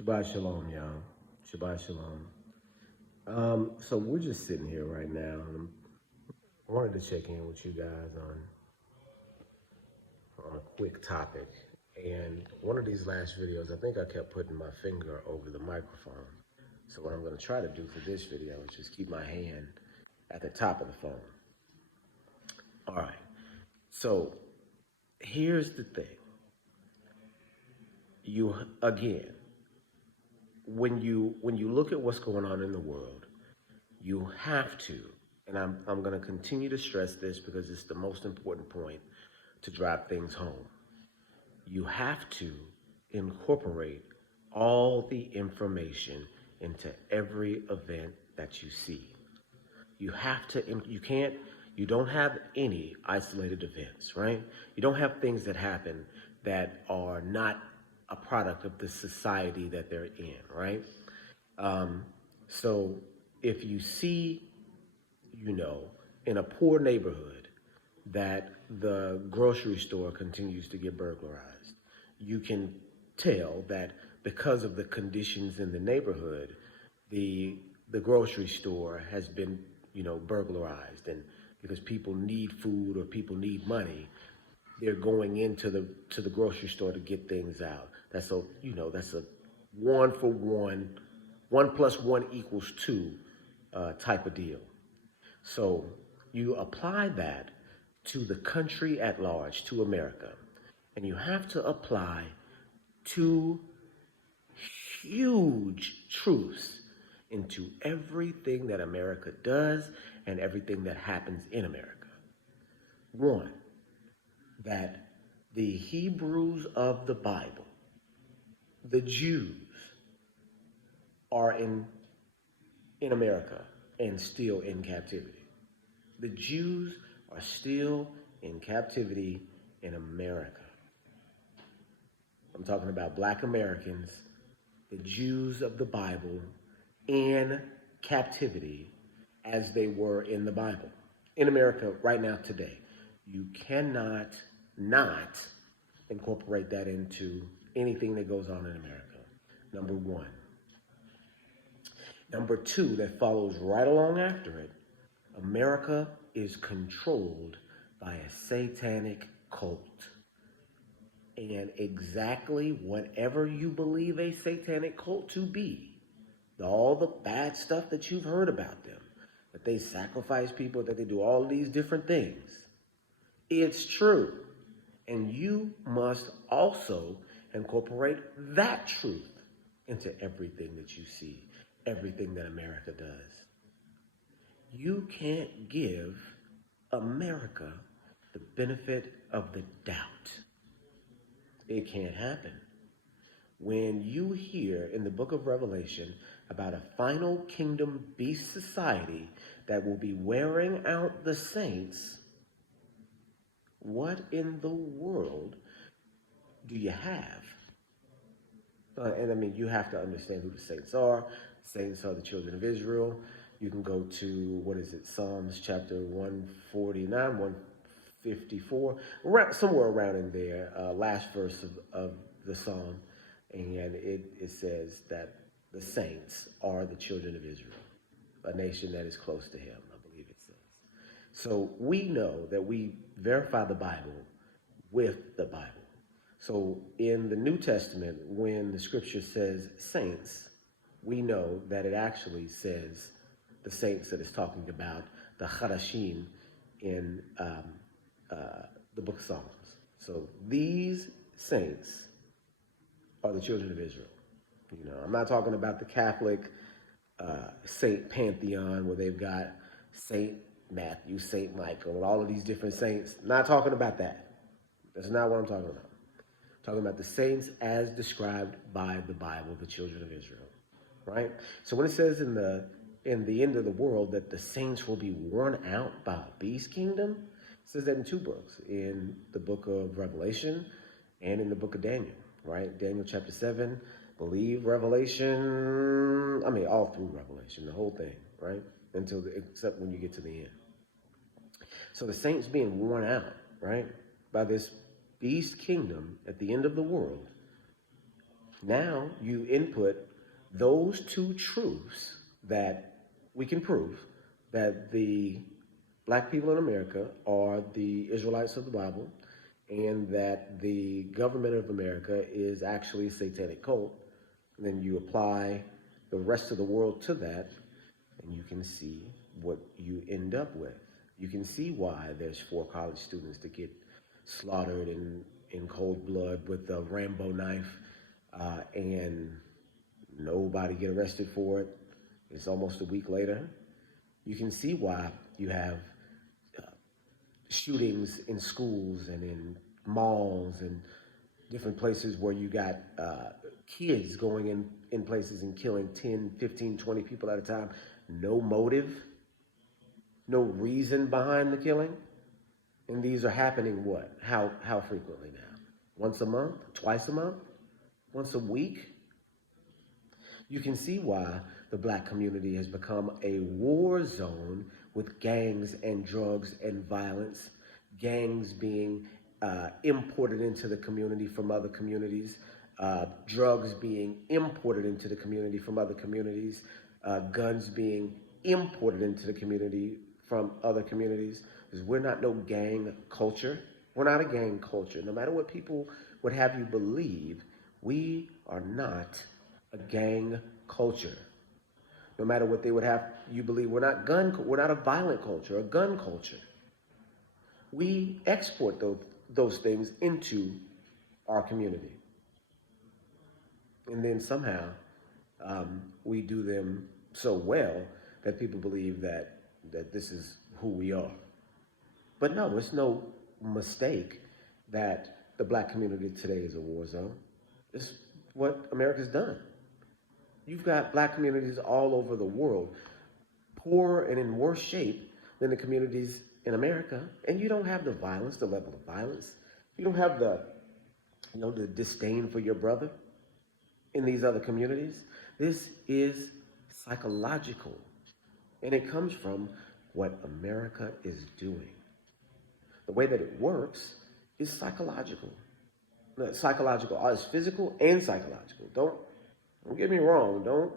Shabbat shalom, y'all. Shabbat shalom. So we're just sitting here right now, and I wanted to check in with you guys on a quick topic. And one of these last videos, I think I kept putting my finger over the microphone. So what I'm going to try to do for this video is just keep my hand at the top of the phone. All right. So here's the thing. You again, when you look at what's going on in the world, you have to, and I'm going to continue to stress this because it's the most important point to drive things home. You have to incorporate all the information into every event that you see. You have to, you don't have any isolated events, right? You don't have things that happen that are not a product of the society that they're in, right? So if you see, in a poor neighborhood that the grocery store continues to get burglarized, you can tell that because of the conditions in the neighborhood, the grocery store has been, burglarized, and because people need food or people need money, they're going into the grocery store to get things out. That's a one for one, 1 + 1 = 2 type of deal. So you apply that to the country at large, to America, and you have to apply two huge truths into everything that America does and everything that happens in America. One, that the Hebrews of the Bible, the Jews, are in America and still in captivity. The Jews are still in captivity in America. I'm talking about Black Americans, the Jews of the Bible, in captivity as they were in the Bible. In America right now today, you cannot not incorporate that into anything that goes on in America. Number one. Number two, that follows right along after it, America is controlled by a satanic cult. And exactly whatever you believe a satanic cult to be, all the bad stuff that you've heard about them, that they sacrifice people, that they do all these different things, it's true. And you must also incorporate that truth into everything that you see, everything that America does. You can't give America the benefit of the doubt. It can't happen. When you hear in the book of Revelation about a final kingdom beast society that will be wearing out the saints, what in the world do you have? And I mean, you have to understand who the saints are. Saints are the children of Israel. You can go to, Psalms chapter 149, 154, somewhere around in there, last verse of the psalm. And it says that the saints are the children of Israel, a nation that is close to him, I believe it says. So we know that we verify the Bible with the Bible. So in the New Testament, when the scripture says saints, we know that it actually says the saints that it's talking about, the Hadashim in the book of Psalms. So these saints are the children of Israel. I'm not talking about the Catholic saint pantheon where they've got Saint Matthew, Saint Michael, and all of these different saints. Not talking about that. That's not what I'm talking about. I'm talking about the saints as described by the Bible, the children of Israel, right? So when it says in the end of the world that the saints will be worn out by a beast kingdom, it says that in two books, in the book of Revelation and in the book of Daniel, right? Daniel chapter 7, believe Revelation, all through Revelation, the whole thing, right? Except when you get to the end. So the saints being worn out, right, by this beast kingdom at the end of the world, Now you input those two truths that we can prove that the black people in America are the Israelites of the Bible and that the government of America is actually a satanic cult. And then you apply the rest of the world to that, and you can see what you end up with. You can see why there's 4 college students that get slaughtered in cold blood with a Rambo knife, and nobody get arrested for it. It's almost a week later. You can see why you have shootings in schools and in malls and different places where you got kids going in places and killing 10, 15, 20 people at a time. No motive, no reason behind the killing. And these are happening what? How frequently now? Once a month? Twice a month? Once a week? You can see why the black community has become a war zone with gangs and drugs and violence, gangs being imported into the community from other communities, drugs being imported into the community from other communities, guns being imported into the community from other communities. Because we're not no gang culture. We're not a gang culture. No matter what people would have you believe, we are not a gang culture. No matter what they would have you believe, we're not a violent culture, a gun culture. We export those things into our community. And then somehow we do them so well that people believe that this is who we are. But no, it's no mistake that the black community today is a war zone. It's what America's done. You've got black communities all over the world, poorer and in worse shape than the communities in America, and you don't have the violence, the level of violence. You don't have the disdain for your brother in these other communities. This is psychological, and it comes from what America is doing. The way that it works is psychological. Psychological is physical and psychological. Don't get me wrong. Don't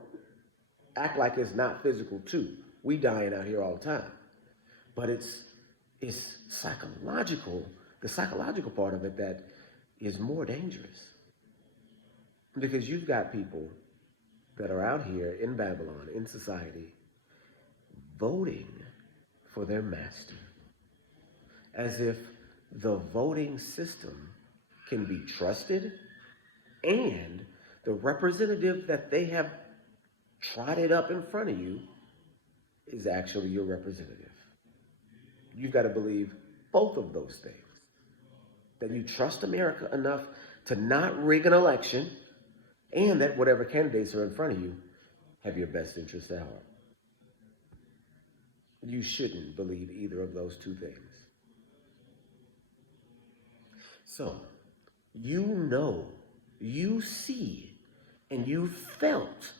act like it's not physical too. We dying out here all the time. But it's psychological, the psychological part of it that is more dangerous. Because you've got people that are out here in Babylon, in society, voting for their master. As if the voting system can be trusted and the representative that they have trotted up in front of you is actually your representative. You've got to believe both of those things. That you trust America enough to not rig an election, and that whatever candidates are in front of you have your best interests at heart. You shouldn't believe either of those two things. So, you see, and you felt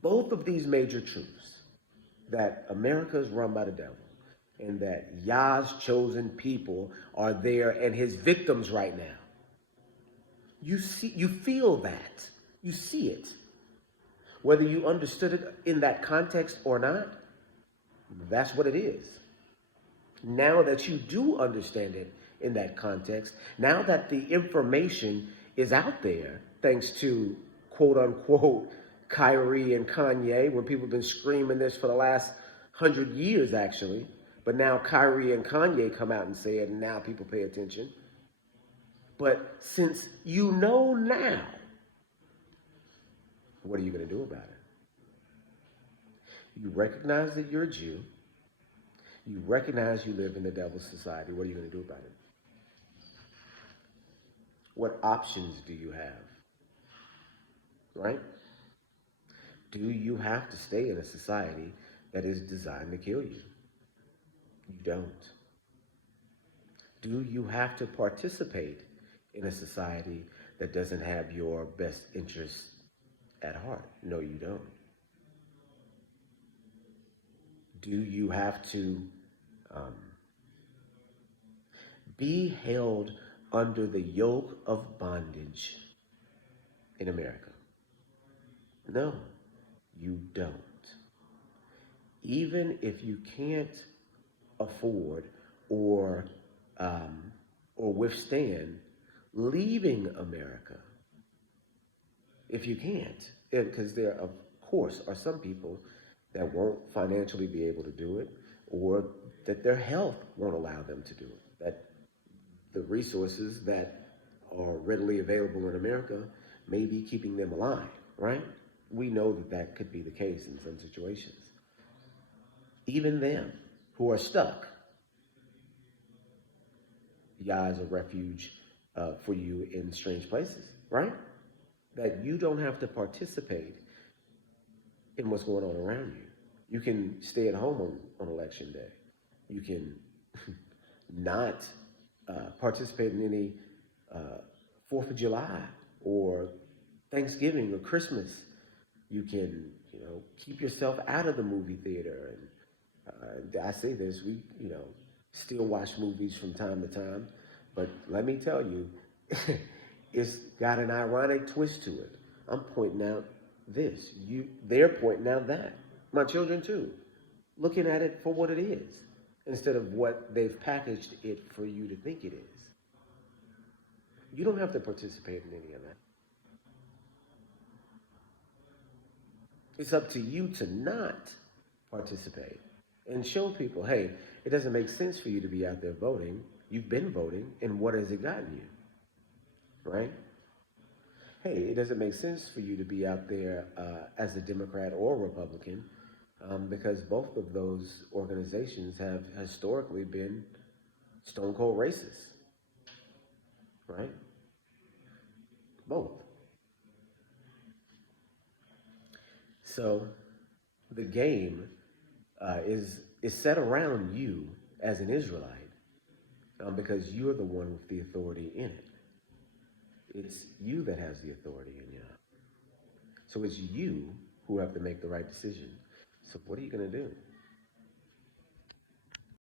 both of these major truths, that America is run by the devil, and that Yah's chosen people are there and his victims right now. You feel that. You see it. Whether you understood it in that context or not, that's what it is. Now that you do understand it in that context, now that the information is out there, thanks to quote unquote Kyrie and Kanye, when people have been screaming this for the last 100 years actually, but now Kyrie and Kanye come out and say it, and now people pay attention. But since you know now, what are you going to do about it? You recognize that you're a Jew. You recognize you live in the devil's society. What are you going to do about it? What options do you have? Right? Do you have to stay in a society that is designed to kill you? You don't. Do you have to participate in a society that doesn't have your best interests at heart? No, you don't. Do you have to be held under the yoke of bondage in America? No, you don't. Even if you can't afford or um, or withstand leaving America, if you can't, because there, of course, are some people that won't financially be able to do it, or that their health won't allow them to do it. That the resources that are readily available in America may be keeping them alive, right? We know that that could be the case in some situations. Even them who are stuck, Yah is a refuge for you in strange places, right? That you don't have to participate in what's going on around you. You can stay at home on election day. You can not participate in any uh, 4th of July or Thanksgiving or Christmas. You can, keep yourself out of the movie theater. And I say this, we, still watch movies from time to time, but let me tell you, it's got an ironic twist to it. I'm pointing out this, they're pointing out that. My children too, looking at it for what it is, instead of what they've packaged it for you to think it is. You don't have to participate in any of that. It's up to you to not participate and show people, hey, it doesn't make sense for you to be out there voting. You've been voting, and what has it gotten you? Right? Hey, it doesn't make sense for you to be out there as a Democrat or Republican because both of those organizations have historically been stone cold racist, right? Both. So the game is set around you as an Israelite because you're the one with the authority in it. It's you that has the authority in you. So it's you who have to make the right decision. So what are you going to do?